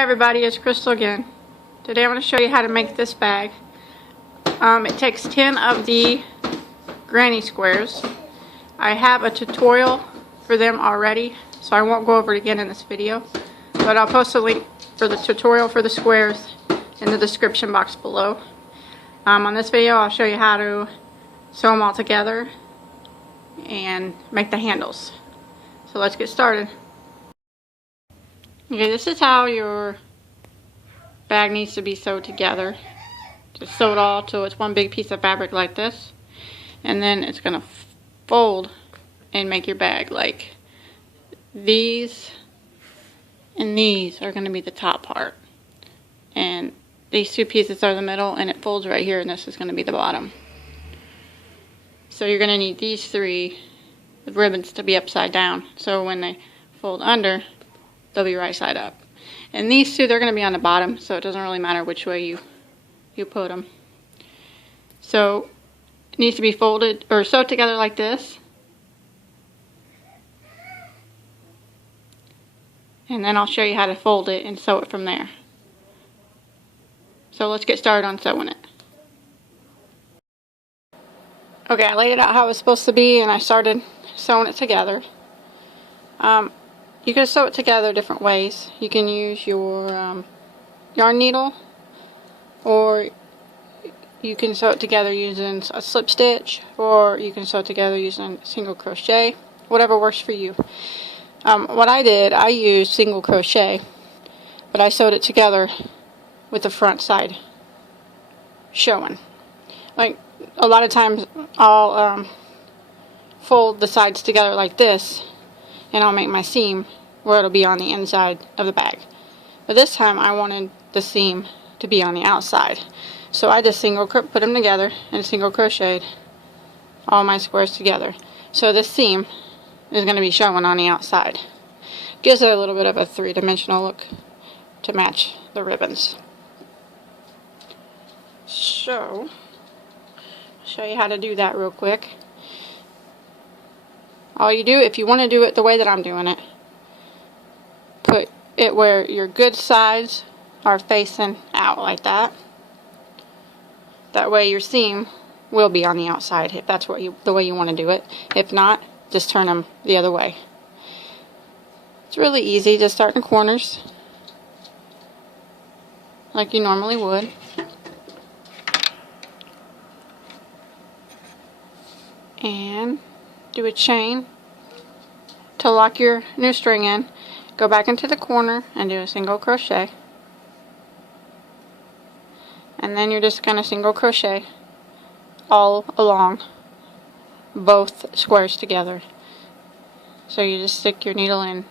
Hi everybody, it's Crystal again. Today I'm going to show you how to make this bag. It takes 10 of the granny squares. I have a tutorial for them already, so I won't go over it again in this video. But I'll post a link for the tutorial for the squares in the description box below. On this video I'll show you how to sew them all together and make the handles. So let's get started. Okay, this is how your bag needs to be sewed together. Just sew it all till it's one big piece of fabric like this, and then it's going to fold and make your bag. Like these and these are going to be the top part, and these two pieces are the middle, and it folds right here, and this is going to be the bottom. So you're going to need these three ribbons to be upside down, so when they fold under, they'll be right side up. And these two, they're going to be on the bottom, so it doesn't really matter which way you put them. So it needs to be folded or sewed together like this. And then I'll show you how to fold it and sew it from there. So let's get started on sewing it. Okay, I laid it out how it was supposed to be, and I started sewing it together. You can sew it together different ways. You can use your yarn needle, or you can sew it together using a slip stitch, or you can sew it together using single crochet, whatever works for you. What I did, I used single crochet, but I sewed it together with the front side showing. Like a lot of times I'll fold the sides together like this, and I'll make my seam where it'll be on the inside of the bag. But this time I wanted the seam to be on the outside. So I just put them together and single crocheted all my squares together. So this seam is going to be showing on the outside. Gives it a little bit of a three-dimensional look to match the ribbons. So, I'll show you how to do that real quick. All you do, if you want to do it the way that I'm doing it, put it where your good sides are facing out like that. That way your seam will be on the outside if that's the way you want to do it. If not, just turn them the other way. It's really easy. Just start in the corners like you normally would. And do a chain to lock your new string in. Go back into the corner and do a single crochet. And then you're just going to single crochet all along both squares together. So you just stick your needle in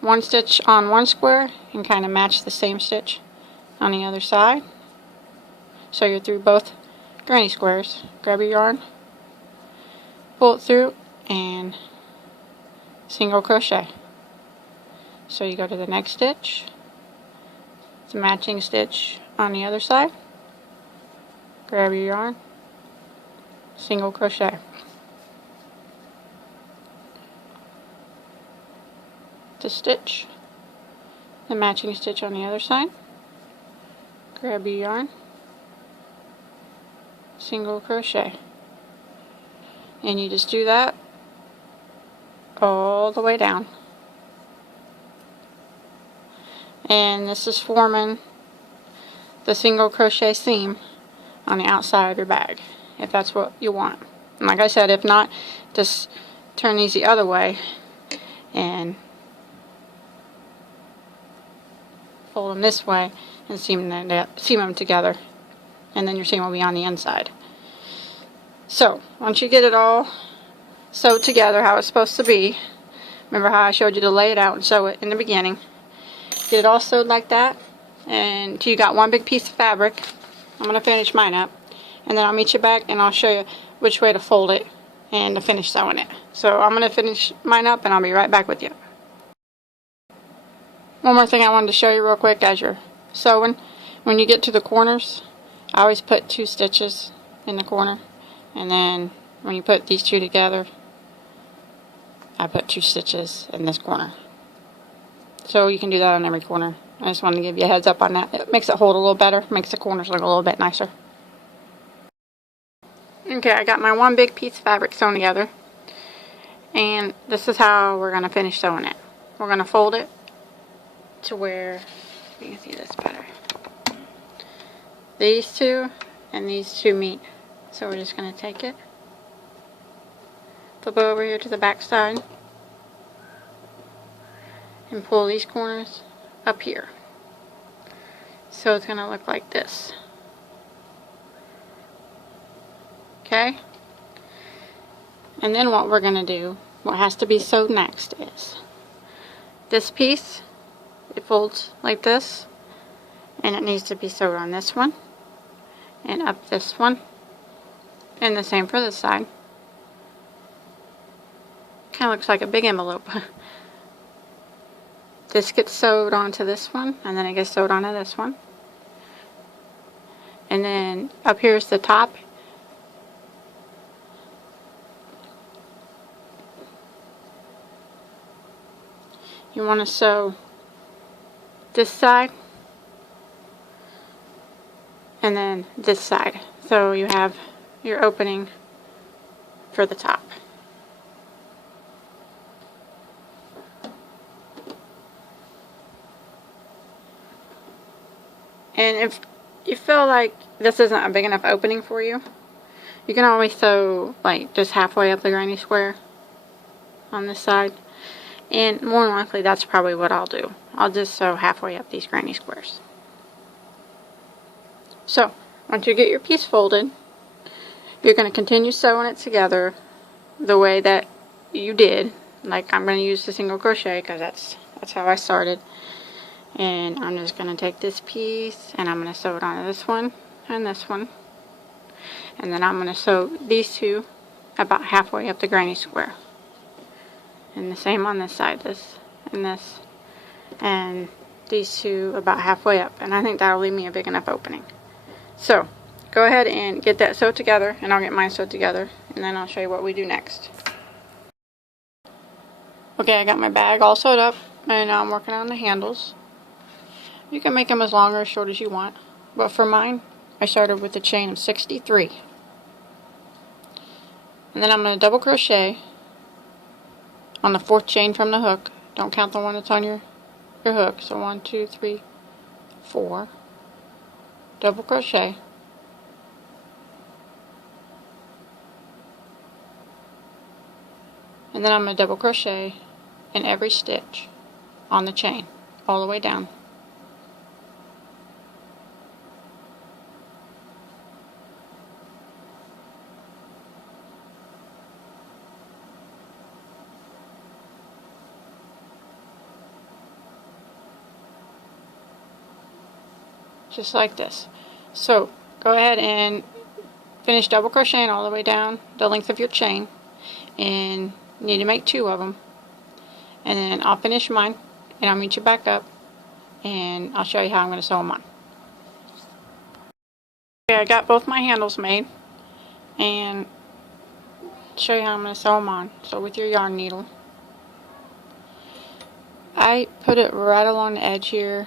one stitch on one square and kind of match the same stitch on the other side. So you're through both granny squares. Grab your yarn, pull it through, and single crochet. So you go to the next stitch, it's a matching stitch on the other side, grab your yarn, single crochet. The stitch, the matching stitch on the other side, grab your yarn, single crochet. And you just do that all the way down. And this is forming the single crochet seam on the outside of your bag, if that's what you want. And like I said, if not, just turn these the other way and fold them this way and seam them together, and then your seam will be on the inside. So once you get it all sewed together how it's supposed to be, remember how I showed you to lay it out and sew it in the beginning, get it all sewed like that until you got one big piece of fabric. I'm going to finish mine up, and then I'll meet you back and I'll show you which way to fold it and to finish sewing it. So I'm going to finish mine up and I'll be right back with you. One more thing I wanted to show you real quick as you're sewing. When you get to the corners, I always put 2 stitches in the corner, and then when you put these two together, I put 2 stitches in this corner. So you can do that on every corner. I just wanted to give you a heads up on that. It makes it hold a little better, makes the corners look a little bit nicer. Okay, I got my one big piece of fabric sewn together. And this is how we're going to finish sewing it. We're going to fold it to where you can see this better. These two and these two meet. So we're just going to take it, flip it over here to the back side, and pull these corners up here. So it's going to look like this. Okay? And then what we're going to do, what has to be sewed next is this piece, it folds like this, and it needs to be sewed on this one, and up this one, and the same for this side. Kind of looks like a big envelope. This gets sewed onto this one, and then it gets sewed onto this one. And then up here's the top. You want to sew this side and then this side, so you have your opening for the top. And if you feel like this isn't a big enough opening for you, you can always sew like just halfway up the granny square on this side. And more than likely, that's probably what I'll do. I'll just sew halfway up these granny squares. So, once you get your piece folded, you're going to continue sewing it together the way that you did. Like, I'm going to use the single crochet because that's how I started. And I'm just going to take this piece and I'm going to sew it onto this one and this one. And then I'm going to sew these two about halfway up the granny square. And the same on this side, this and this, and these two about halfway up, and I think that'll leave me a big enough opening. So go ahead and get that sewed together, and I'll get mine sewed together, and then I'll show you what we do next. Okay, I got my bag all sewed up, and now I'm working on the handles. You can make them as long or as short as you want, but for mine I started with a chain of 63, and then I'm going to double crochet on the 4th chain from the hook. Don't count the one that's on your hook. So 1, 2, 3, 4. Double crochet. And then I'm going to double crochet in every stitch on the chain, all the way down. Just like this. So go ahead and finish double crocheting all the way down the length of your chain, and you need to make 2 of them, and then I'll finish mine and I'll meet you back up and I'll show you how I'm going to sew them on. Okay, I got both my handles made, and show you how I'm going to sew them on. So with your yarn needle, I put it right along the edge here,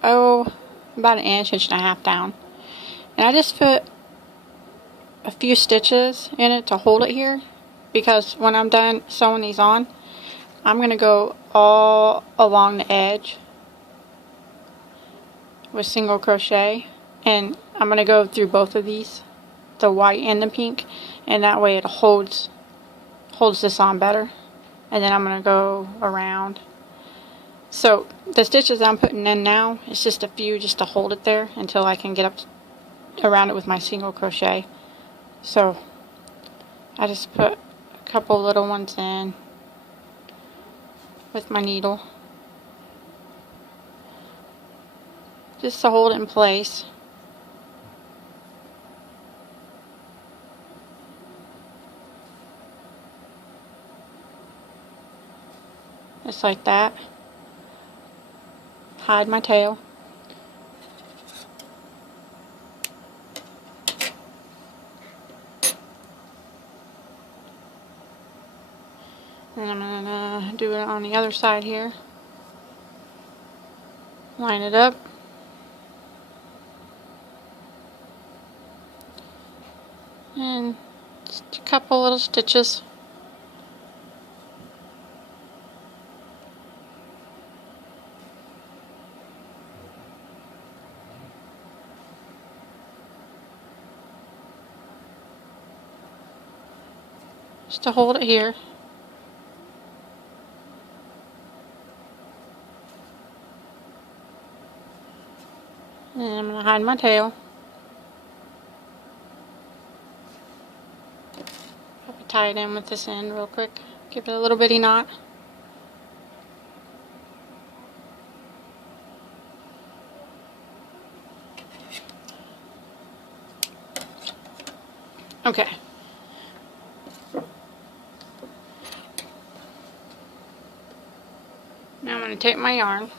about 1 inch, 1.5 inches down, and I just put a few stitches in it to hold it here, because when I'm done sewing these on, I'm going to go all along the edge with single crochet, and I'm going to go through both of these, the white and the pink, and that way it holds this on better. And then I'm going to go around. So the stitches I'm putting in now, it's just a few just to hold it there until I can get up around it with my single crochet. So I just put a couple little ones in with my needle just to hold it in place. Just like that. Hide my tail. And I'm going to do it on the other side here. line it up, and just a couple little stitches. Just to hold it here. And then I'm going to hide my tail. Probably tie it in with this end real quick. Give it a little bitty knot. Okay. Now I'm going to take my yarn,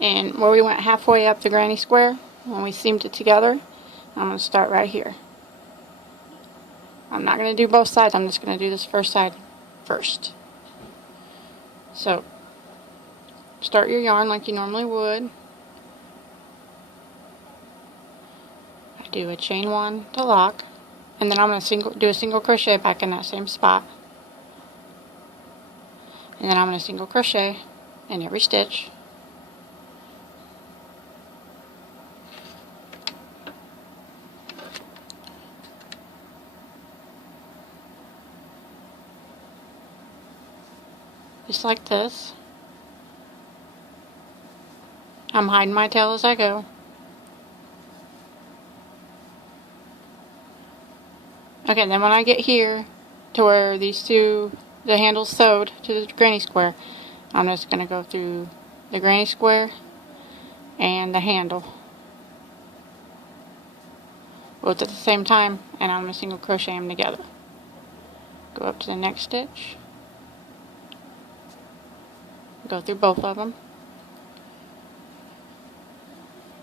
and where we went halfway up the granny square, when we seamed it together, I'm going to start right here. I'm not going to do both sides, I'm just going to do this first side first. So, start your yarn like you normally would. I do a chain 1 to lock, and then I'm going to do a single crochet back in that same spot. And then I'm going to single crochet in every stitch. Just like this. I'm hiding my tail as I go. Okay, then when I get here to where these two, the handle's sewed to the granny square, I'm just going to go through the granny square and the handle both at the same time, and I'm going to single crochet them together. Go up to the next stitch, go through both of them,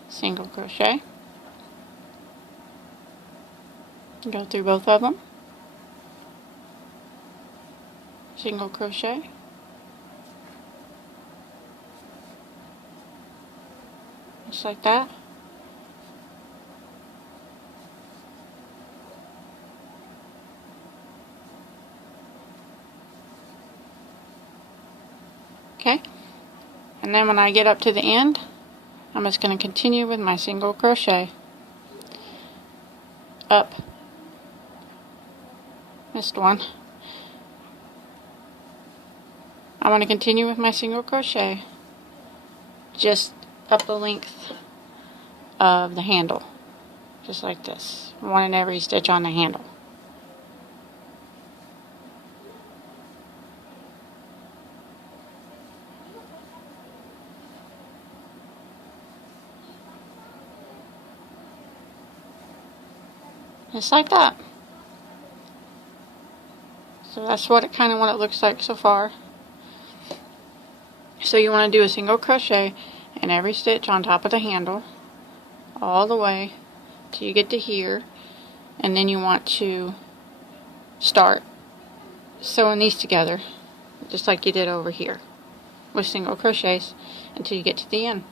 single crochet, go through both of them, single crochet, just like that. Okay, and then when I get up to the end, I'm just going to continue with my single crochet up. Missed one. I'm going to continue with my single crochet just up the length of the handle, just like this, one in every stitch on the handle. Just like that. So that's what it looks like so far. So you want to do a single crochet in every stitch on top of the handle all the way till you get to here, and then you want to start sewing these together just like you did over here with single crochets until you get to the end.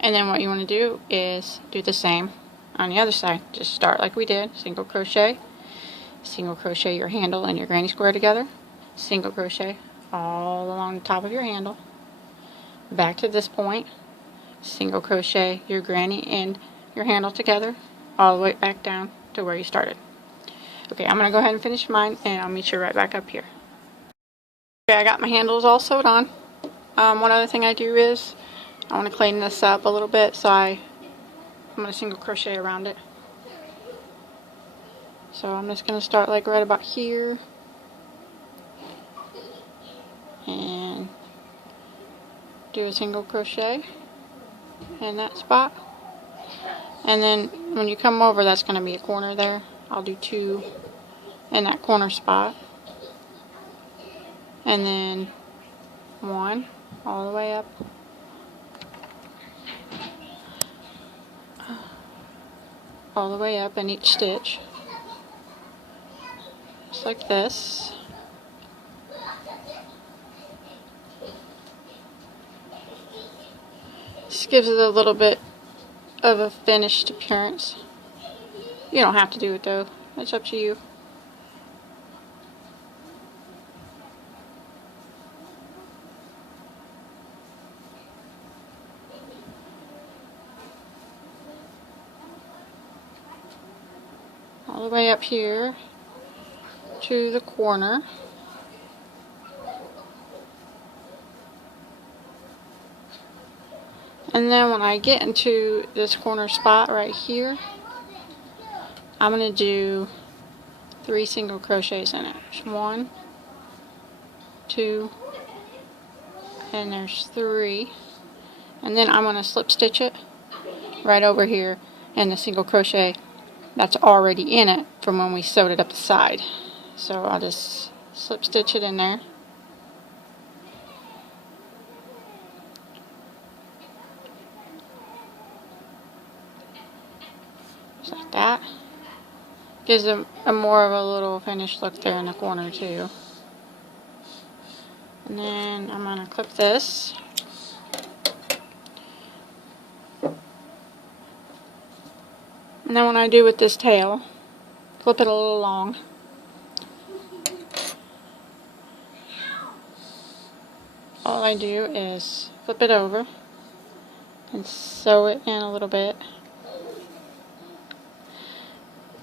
And then what you want to do is do the same on the other side. Just start like we did, single crochet your handle and your granny square together, single crochet all along the top of your handle, back to this point, single crochet your granny and your handle together, all the way back down to where you started. Okay, I'm going to go ahead and finish mine, and I'll meet you right back up here. Okay, I got my handles all sewed on. One other thing I do is I want to clean this up a little bit, so I'm going to single crochet around it. So I'm just going to start like right about here and do a single crochet in that spot, and then when you come over, that's going to be a corner there. I'll do 2 in that corner spot, and then 1 all the way up, in each stitch, just like this. Just gives it a little bit of a finished appearance. You don't have to do it though. It's up to you. All the way up here to the corner. And then when I get into this corner spot right here, I'm going to do 3 single crochets in it. There's 1, 2, and there's 3. And then I'm going to slip stitch it right over here in the single crochet that's already in it from when we sewed it up the side. So I'll just slip stitch it in there. Just like that. Gives them a more of a little finished look there in the corner too. And then I'm going to clip this. And then when I do with this tail, flip it a little long. All I do is flip it over and sew it in a little bit.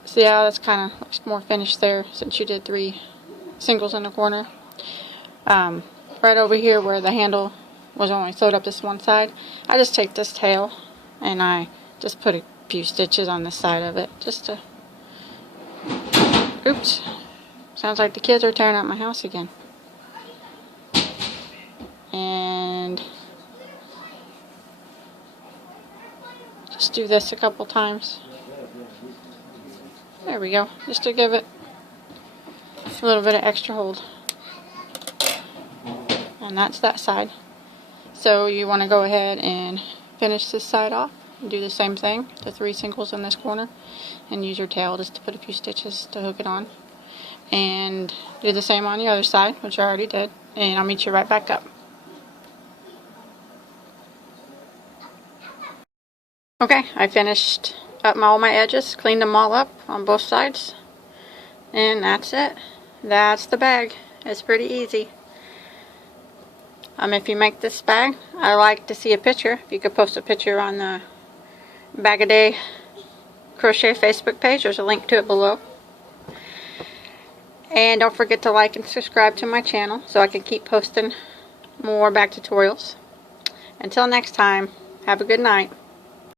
See how that's kind of looks more finished there since you did 3 singles in the corner. Right over here where the handle was only sewed up this one side, I just take this tail and I just put a few stitches on the side of it just to, oops, sounds like the kids are tearing out my house again. And just do this a couple times. There we go, just to give it a little bit of extra hold. And that's that side. So you want to go ahead and finish this side off. Do the same thing, the 3 singles in this corner, and use your tail just to put a few stitches to hook it on. And do the same on the other side, which I already did. And I'll meet you right back up. Okay, I finished up all my edges, cleaned them all up on both sides, and that's it. That's the bag. It's pretty easy. If you make this bag, I like to see a picture. If you could post a picture on the Bagoday Crochet Facebook page, there's a link to it below. And don't forget to like and subscribe to my channel so I can keep posting more bag tutorials. Until next time, have a good night.